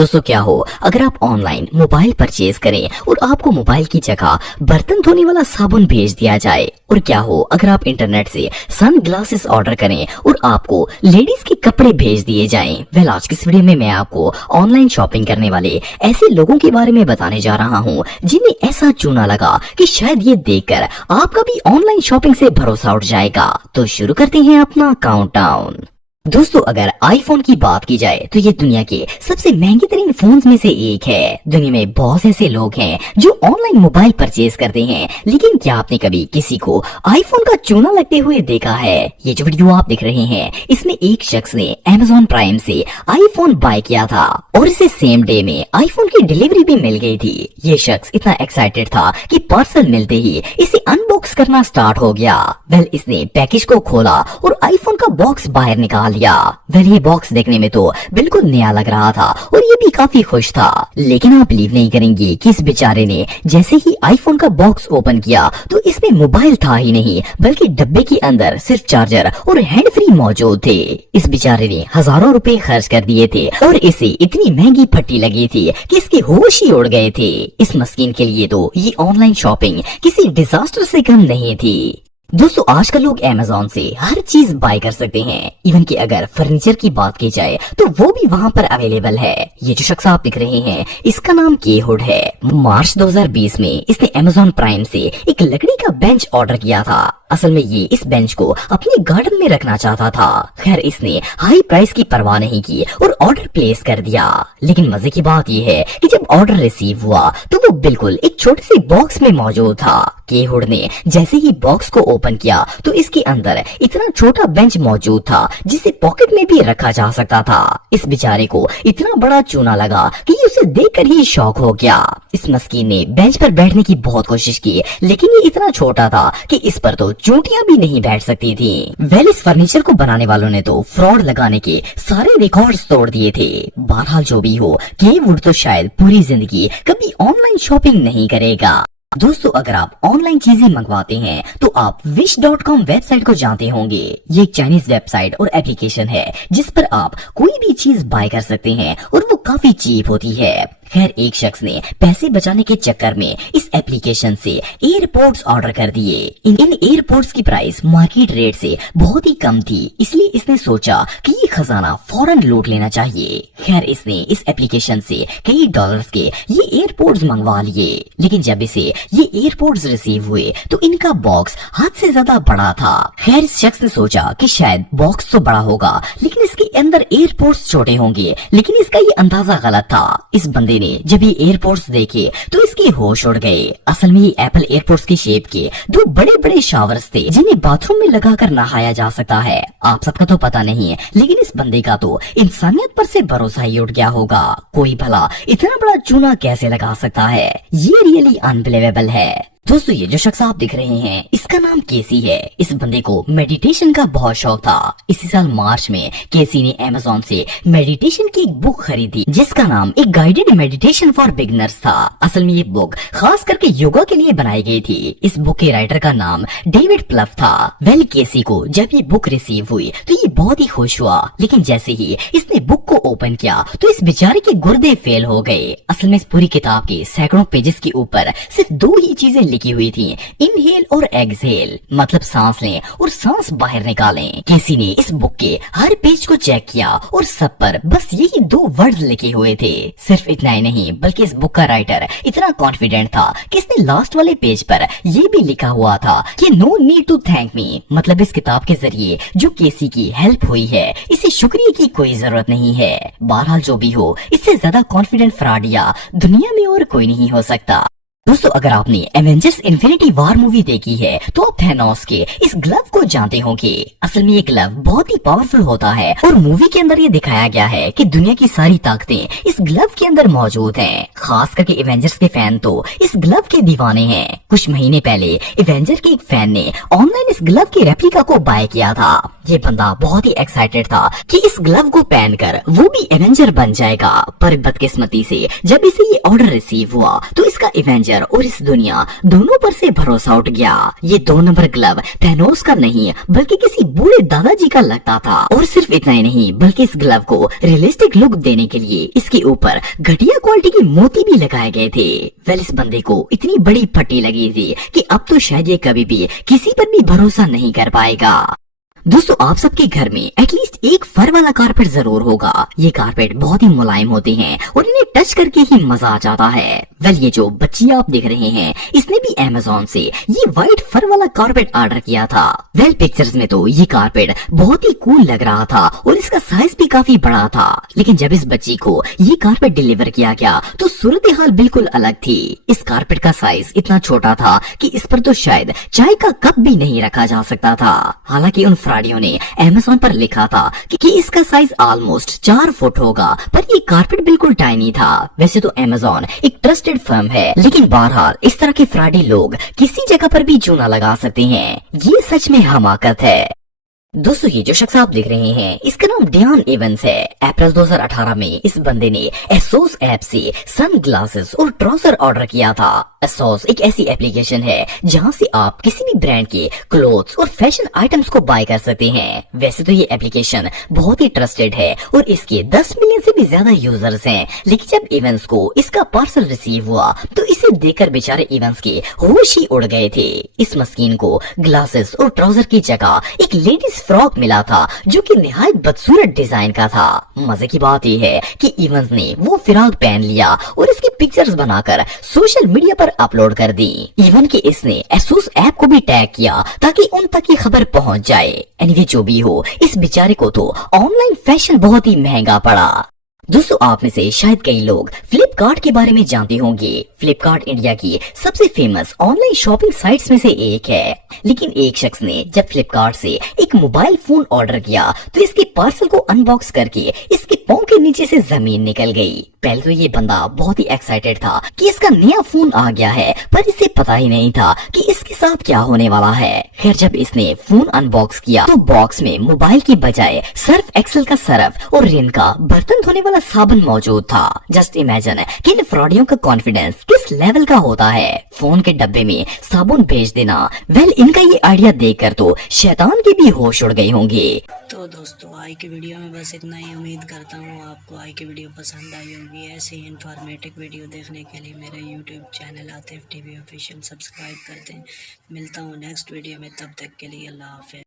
दोस्तों क्या हो अगर आप ऑनलाइन मोबाइल परचेज करें और आपको मोबाइल की जगह बर्तन धोने वाला साबुन भेज दिया जाए, और क्या हो अगर आप इंटरनेट से सन ग्लासेस ऑर्डर करें और आपको लेडीज के कपड़े भेज दिए जाएं। वेल आज की इस वीडियो में मैं आपको ऑनलाइन शॉपिंग करने वाले ऐसे लोगों के बारे में बताने जा रहा हूं जिन्हें ऐसा चूना लगा कि शायद ये देखकर आपका भी ऑनलाइन शॉपिंग से भरोसा उठ जाएगा। तो शुरू करते हैं अपना काउंटडाउन। दोस्तों अगर आईफोन की बात की जाए तो ये दुनिया के सबसे महंगे तरीन फोन में से एक है। दुनिया में बहुत ऐसे लोग हैं जो ऑनलाइन मोबाइल परचेज करते हैं, लेकिन क्या आपने कभी किसी को आईफोन का चूना लगते हुए देखा है? ये जो वीडियो आप देख रहे हैं इसमें एक शख्स ने Amazon प्राइम से आईफोन बाय किया था और इसे सेम डे में आईफोन की डिलीवरी भी मिल गई थी। ये शख्स इतना एक्साइटेड था कि पार्सल मिलते ही इसे अनबॉक्स करना स्टार्ट हो गया। वेल इसने पैकेज को खोला और आईफोन का बॉक्स बाहर निकाल लिया। वेल ये बॉक्स देखने में तो बिल्कुल नया लग रहा था और ये भी काफी खुश था, लेकिन आप बिलीव नहीं करेंगे कि इस बेचारे ने जैसे ही आईफोन का बॉक्स ओपन किया तो इसमें मोबाइल था ही नहीं, बल्कि डब्बे के अंदर सिर्फ चार्जर और हैंड फ्री मौजूद थे। इस बेचारे ने हजारों रुपए खर्च कर दिए थे और इसे इतनी महंगी फट्टी लगी थी कि इसके होश ही उड़ गए थे। इस मस्कीन के लिए तो ये ऑनलाइन शॉपिंग किसी डिजास्टर से कम नहीं थी। दोस्तों आजकल लोग Amazon से हर चीज बाय कर सकते हैं, इवन कि अगर फर्नीचर की बात की जाए तो वो भी वहाँ पर अवेलेबल है। ये जो शख्स आप दिख रहे हैं इसका नाम के हुड है। मार्च 2020 में इसने Amazon प्राइम से एक लकड़ी का बेंच ऑर्डर किया था। असल में ये इस बेंच को अपने गार्डन में रखना चाहता था। खैर इसने हाई प्राइस की परवाह नहीं की और ऑर्डर प्लेस कर दिया। लेकिन मजे की बात यह है कि जब ऑर्डर रिसीव हुआ तो वो बिल्कुल एक छोटे से बॉक्स में मौजूद था। के हुड ने जैसे ही बॉक्स को ओपन किया तो इसके अंदर इतना छोटा बेंच मौजूद था जिसे पॉकेट में भी रखा जा सकता था। इस बेचारे को इतना बड़ा चूना लगा कि उसे देखकर ही शॉक हो गया। इस मस्कीन ने बेंच पर बैठने की बहुत कोशिश की, लेकिन ये इतना छोटा था कि इस पर तो चूंटियां भी नहीं बैठ सकती थी। वेल इस फर्नीचर को बनाने वालों ने तो फ्रॉड लगाने के सारे रिकॉर्ड्स तोड़ दिए थे। बहरहाल जो भी हो, के वुड तो शायद पूरी जिंदगी कभी ऑनलाइन शॉपिंग नहीं करेगा। दोस्तों अगर आप ऑनलाइन चीजें मंगवाते हैं तो आप wish.com वेबसाइट को जानते होंगे। ये एक चाइनीज वेबसाइट और एप्लीकेशन है जिस पर आप कोई भी चीज बाय कर सकते हैं और वो काफी चीप होती है। खैर एक शख्स ने पैसे बचाने के चक्कर में इस एप्लीकेशन से एयरपोर्ट्स ऑर्डर कर दिए। इन एयरपोर्ट्स की प्राइस मार्केट रेट से बहुत ही कम थी, इसलिए इसने सोचा कि ये खजाना फौरन लूट लेना चाहिए। खैर इसने इस एप्लीकेशन से कई डॉलर्स के ये एयरपोर्ट्स मंगवा लिए, लेकिन जब इसे ये एयरपोर्ट्स रिसीव हुए तो इनका बॉक्स हद से ज्यादा बड़ा था। खैर इस शख्स ने सोचा कि शायद बॉक्स तो बड़ा होगा लेकिन इसके अंदर एयरपोर्ट्स छोटे होंगे, लेकिन इसका ये अंदाजा गलत था। इस बंदे ने जब ये एयरपोर्ट्स देखे तो इसके होश उड़ गए। असल में ये एप्पल एयरपोर्ट्स की शेप के दो बड़े बड़े शावर्स थे जिन्हें बाथरूम में लगाकर नहाया जा सकता है। आप सबका तो पता नहीं है, लेकिन इस बंदे का तो इंसानियत पर से भरोसा ही उठ गया होगा। कोई भला इतना बड़ा चूना कैसे लगा सकता है? ये रियली अनबिलीवेबल है। दोस्तों ये जो शख्स आप दिख रहे हैं इसका नाम केसी है। इस बंदे को मेडिटेशन का बहुत शौक था। इसी साल मार्च में केसी ने Amazon से मेडिटेशन की एक बुक खरीदी जिसका नाम एक गाइडेड मेडिटेशन फॉर बिगिनर्स था। असल में ये बुक खास करके योगा के लिए बनाई गई थी। इस बुक के राइटर का नाम डेविड प्लफ था। वेल केसी को जब ये बुक रिसीव हुई तो ये बहुत ही खुश हुआ, लेकिन जैसे ही इसने बुक को ओपन किया तो इस बेचारे के गुर्दे फेल हो गए। असल में इस पूरी किताब के सैकड़ों पेजेस के ऊपर सिर्फ दो ही चीजें लिखी हुई थी, इनहेल और एक्सहेल, मतलब सांस लें और सांस बाहर निकालें। केसी ने इस बुक के हर पेज को चेक किया और सब पर बस यही दो वर्ड्स लिखे हुए थे। सिर्फ इतना ही नहीं बल्कि इस बुक का राइटर इतना कॉन्फिडेंट था कि इसने लास्ट वाले पेज पर ये भी लिखा हुआ था कि no need to thank me, मतलब इस किताब के जरिए जो केसी की हेल्प हुई है इसे शुक्रिया की कोई जरूरत नहीं है। बहरहाल जो भी हो, इससे ज्यादा कॉन्फिडेंट फ्रॉडिया दुनिया में और कोई नहीं हो सकता। दोस्तों अगर आपने एवेंजर्स इन्फिनिटी वॉर मूवी देखी है तो आप थैनोस के इस ग्लव को जानते होंगे। असल में ये ग्लव बहुत ही पावरफुल होता है और मूवी के अंदर ये दिखाया गया है कि दुनिया की सारी ताकतें इस ग्लव के अंदर मौजूद हैं। खास करके एवेंजर्स के फैन तो इस ग्लव के दीवाने हैं। कुछ महीने पहले एवेंजर के एक फैन ने ऑनलाइन इस ग्लव के रेप्लिका को बाय किया था। ये बंदा बहुत ही एक्साइटेड था कि इस ग्लव को पहनकर वो भी एवेंजर बन जाएगा, पर बदकिस्मती से जब इसे ये ऑर्डर रिसीव हुआ तो इसका एवेंजर फ्यूचर और इस दुनिया दोनों पर से भरोसा उठ गया। ये 2 नंबर ग्लव थैनोस का नहीं बल्कि किसी बूढ़े दादाजी का लगता था। और सिर्फ इतना ही नहीं बल्कि इस ग्लव को रियलिस्टिक लुक देने के लिए इसके ऊपर घटिया क्वालिटी के मोती भी लगाए गए थे। वेल, इस बंदे को इतनी बड़ी फटी लगी थी कि अब तो शायद ये कभी भी किसी पर भी भरोसा नहीं कर पाएगा। दोस्तों, आप सबके घर में एटलीस्ट एक फर वाला कारपेट जरूर होगा। ये कारपेट बहुत ही मुलायम होते हैं और इन्हें टच करके ही मजा आ जाता है। वेल, ये जो बच्ची आप देख रहे हैं इसने भी अमेज़न से ये व्हाइट फर वाला कारपेट ऑर्डर किया था। वेल, पिक्चर्स में तो ये कारपेट बहुत ही कूल लग रहा था और इसका साइज भी काफी बड़ा था। लेकिन जब इस बच्ची को ये कारपेट डिलीवर किया गया तो सूरत हाल बिल्कुल अलग थी। इस कारपेट का साइज इतना छोटा था कि इस पर तो शायद चाय का कप भी नहीं रखा जा सकता था। हालांकि उन फ्रॉडियों ने अमेज़न पर लिखा था कि इसका साइज ऑलमोस्ट 4 फुट होगा, पर ये कारपेट बिल्कुल टाइनी था। वैसे तो अमेज़न एक ट्रस्टेड फर्म है, लेकिन बहरहाल इस तरह के फ्रॉडी लोग किसी जगह पर भी चूना लगा सकते हैं। ये सच में हमाकत है। दोस्तों, ये जो शख्स आप देख रहे हैं इसका नाम डियान एवंस है। अप्रैल 2018 में इस बंदे ने एसोस ऐप से सन ग्लासेस और ट्राउजर ऑर्डर किया था। एसोस एक ऐसी एप्लीकेशन है जहां से आप किसी भी ब्रांड के क्लोथ्स और फैशन आइटम्स को बाय कर सकते हैं। वैसे तो ये एप्लीकेशन बहुत ही ट्रस्टेड है और इसके 10 मिलियन से भी ज्यादा यूजर्स हैं। लेकिन जब इवेंस को इसका पार्सल रिसीव हुआ तो इसे देखकर बेचारे इवेंस के होश ही उड़ गए थे। इस मस्कीन को ग्लासेस और ट्राउजर की जगह एक लेडीज फ्रॉक मिला था जो कि निहायत बदसूरत डिजाइन का था। मजे की बात यह है कि इवेंस ने वो फिराक पहन लिया और इसकी पिक्चर्स बनाकर सोशल मीडिया पर अपलोड कर दी। इवन कि इसने एसोस ऐप को भी टैग किया ताकि उन तक ये खबर पहुंच जाए। एनीवे, जो भी हो, इस बेचारे को तो ऑनलाइन फैशन बहुत ही महंगा पड़ा। दोस्तों, आप में से शायद कई लोग फ्लिपकार्ट के बारे में जानते होंगे। फ्लिपकार्ट इंडिया की सबसे फेमस ऑनलाइन शॉपिंग साइट्स में से एक है। लेकिन एक शख्स ने जब फ्लिपकार्ट से एक मोबाइल फोन ऑर्डर किया तो इसके पार्सल को अनबॉक्स करके इसके पांव के नीचे से जमीन निकल गई। पहले तो ये बंदा बहुत ही एक्साइटेड था कि इसका नया फोन आ गया है, पर इसे पता ही नहीं था कि इसके साथ क्या होने वाला है। खैर, जब इसने फोन अनबॉक्स किया तो बॉक्स में मोबाइल की बजाय सर्फ एक्सेल का सरफ और रिन का बर्तन धोने वाला साबुन मौजूद था। जस्ट इमेजिन कि इन फ्रॉडियों का कॉन्फिडेंस किस लेवल का होता है। फोन के डब्बे में साबुन भेज देना। वेल, इनका ये आइडिया देखकर तो शैतान के भी होश उड़ गए होंगे। तो दोस्तों, आज की वीडियो में बस इतना ही। उम्मीद करता हूँ आपको आज की वीडियो पसंद आई होगी। ऐसे ही इन्फॉर्मेटिव वीडियो देखने के लिए मेरे YouTube channel Atif TV official subscribe कर दें। मिलता हूँ नेक्स्ट वीडियो में, तब तक के लिए अल्लाह हाफ़िज़।